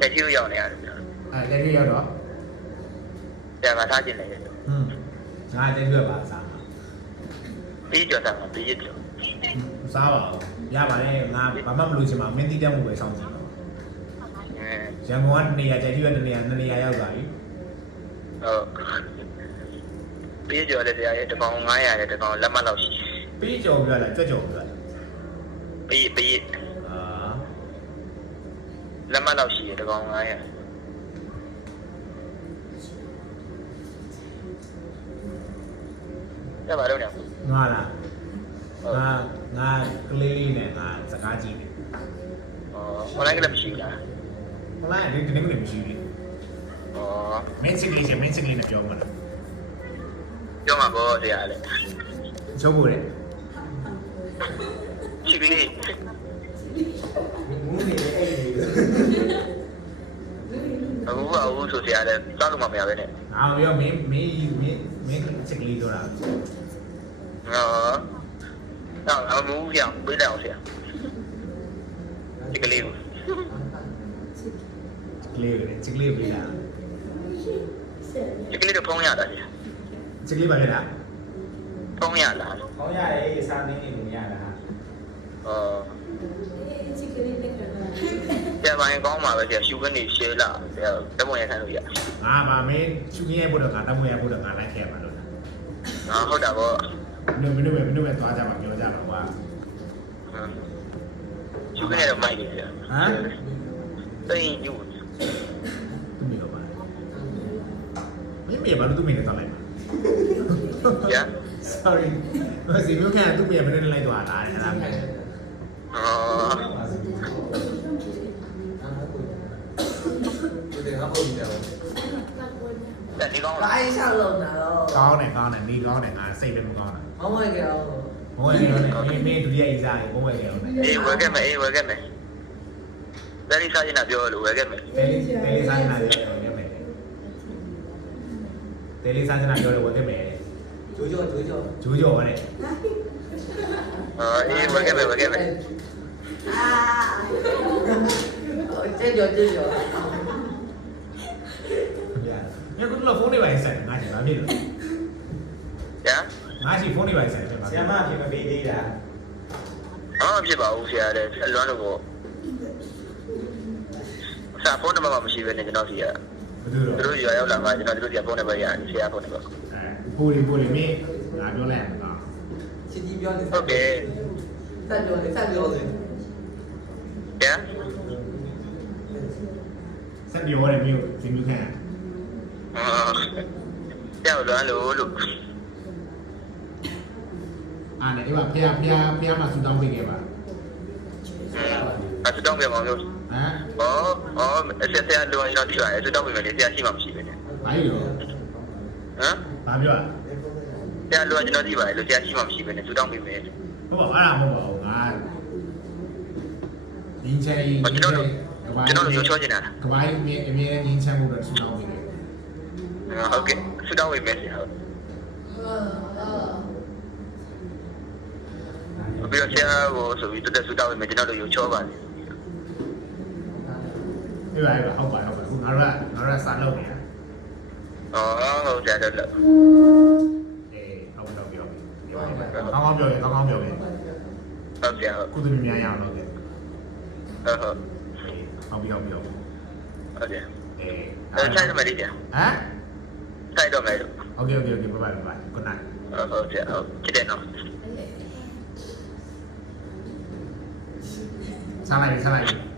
လက်ရှိရောက်နေရတယ်ဗျာ လက်တွေ့ရောက်တော့ ပြန်မထားခြင်းလေ ငါတက်ရွက်ပါစားမှာ ပြီးကြော်တာပြီးကြော် စားပါဦးရပါတယ်ငါဘာမှမလို့ချင်ပါမင်းတိတက်မှုပဲစောင့်ကြည့်တော့ရန်ကုန်ကနေရာကျတီးရွက်နေရာ2နေရာရောက်သွားပြီ ဟုတ်ပြီးကြော်တဲ့တရားရဲ့တကောင်900တဲ့တကောင်လက်မလောက်ရှိ ပြီးကြော်ပြလိုက်ကြွကြော်ပြလိုက် ပြီးလက်မလောက်ရှိတဲ့တကောင်900ရပါတော့ည ငါလားငါကလေးလေးနဲ့ငါစကားကြည့်တယ် online ကလည်းမရှိဘူးလား ဟိုလိုက်ဒီနေ့ကလည်းမရှိဘူးမင်းစိတ်ကလေးနဲ့ပြောမှာလား ပြောမှာပေါ့တရားလေ ချိုးဖို့လေ ရှိပြီလေ မူးနေတယ်အဲ့ဒီ အခုဆိုတရားလေတောက်လို့မရပဲနဲ့ ငါပြောမင်းစိတ်ကလေးပြောတာ တော့မူးပြောင်းပေးလိုက်အောင်ဆရာဒီကလေးကို ကလေးပေးတာ ဒီကလေးတော့ဖုံးရတာလေ စိတ်ကလေးပါလေလား ဖုံးရလား ဟောရတယ်စာနေနေလို့ရတာ ကျပိုင်းကောင်းပါပဲဆရာရှူကနေရှဲလာဆရာတမွန်ရခံလို့ရ ငါဗာမင်းချူကြီးရဲ့ဘုရားကတမွေရဲ့ဘုရားကလိုက်ခဲ့ပါလို့ ဟုတ်တာပေါ့ မင်းတို့ပဲသွားကြမှာပြောကြမှာကွာ ရှူကနေတော့မိုက်နေဆရာတိတ်ညူ သူမိတော့ပါမင်းမေဘာလို့သူမိနဲ့သွားလိုက်မှာ ရ sorry မစီမျိုးခံသူမိမနဲ့လိုက်သွားတာအဲ့ဒါပဲ ဒီတဲ့ငါပုံနေတယ် တက်ဒီကောင်း ဘာအိဆောက်လုံးတာတော့ ကောင်းတယ်နေကောင်းတယ်ငါစိတ်လည်းမကောင်းတာ မဝဲကြအောင် ဘုံဝဲကြောင်းမင်းဒုတိယအိစားရေဘုံဝဲကြောင်းတယ် အေးဝယ်ခဲ့မယ်ဒါလေးစားရင်တော့ပြောလို့ဝယ်ခဲ့မယ် တယ်လီစားနာရေဝဲခဲ့မယ်တယ်လီစားနာပြောတယ်ဝဲခဲ့မယ် ဂျိုးကြော ဂျိုးကြော်တဲ့ အေးဝယ်ခဲ့မယ် အာကျေကြောညကျေကြောကတော့ဖုန်းတွေပါဆက်ငါချင်ပါပြီလို့ ရ ငါချီဖုန်းတွေပါဆက်တယ်ပါ ဆရာမအဖြစ်မပေးသေးတာ ဖြစ်ပါဦးဆရာတဲ့လွမ်းလို့ပေါ့စာဖုန်းနံပါတ်မရှိဘဲနဲ့ကျွန်တော်စီရ ဘယ်သူတော့ သူတို့ရွာရောက်လာမှကျွန်တော်တို့စီဖုန်းနံပါတ်ရတယ်ဆရာဖုန်းနံပါတ် ပူရီမင်းငါပြောလိုက်ရမှာ ချစ်ကြီးပြောနေ ဟုတ်တယ် ဆက်ပြောနေဆက်ပြောနေ ရ ဆက်ပြောရတယ်မြို့ဒီမြို့ခံ ကြောက်လွမ်းလို့ အားနဲ့အေးပါဖះမှာဆူတောင်းပေးခဲ့ပါ အစတောင်းပြပါမျိုး ဟမ် ဆက်ဆက်လွမ်းရောက်ဒီပါအစတောင်းပြမယ်လေဆရာရှိမှမရှိပဲနဲ့ ဘာလို့ ဟမ် ဘာပြောလဲ ဆရာလွမ်းကျွန်တော်ကြည့်ပါလေဆရာရှိမှမရှိပဲနဲ့စတောင်းပြမယ် ဟုတ်ပါအားမဟုတ်ပါဘူးငါရင်းချင် ကျွန်တော်တို့ရုံချောချင်တာ ကပိုင်းအမြဲရင်းချင်မှုတော့ဆူတောင်းပေးတယ် ဟုတ်ကဲ့စတောင်းပြမယ်ဆရာပြီးတော့ဆရာကိုဆိုပြီးတက်စတောင်းပြမယ်ကျွန်တော်တို့ရုံချောပါလေ အေးပါဟုတ်ပါခုငါတို့ကစာလုပ်နေတာ ဟုတ်ဆရာတို့လို့ အေးဟုတ်တော့ပြောကောင်းပြောရင်ကောင်းပြောရင် ဟုတ်ဆရာဟုတ် ကုသမြများရအောင်လုပ်တယ် ဟုတ်ဟုတ်ပြီ ဟုတ်တယ် အေး ဆိုင်တော့မယ်လေဆရာ ဟမ် ဆိုင်တော့မယ်လို့ โอเคbye good night ဟုတ်ဆရာဟုတ်ကြည့်တယ်နော် စားလိုက်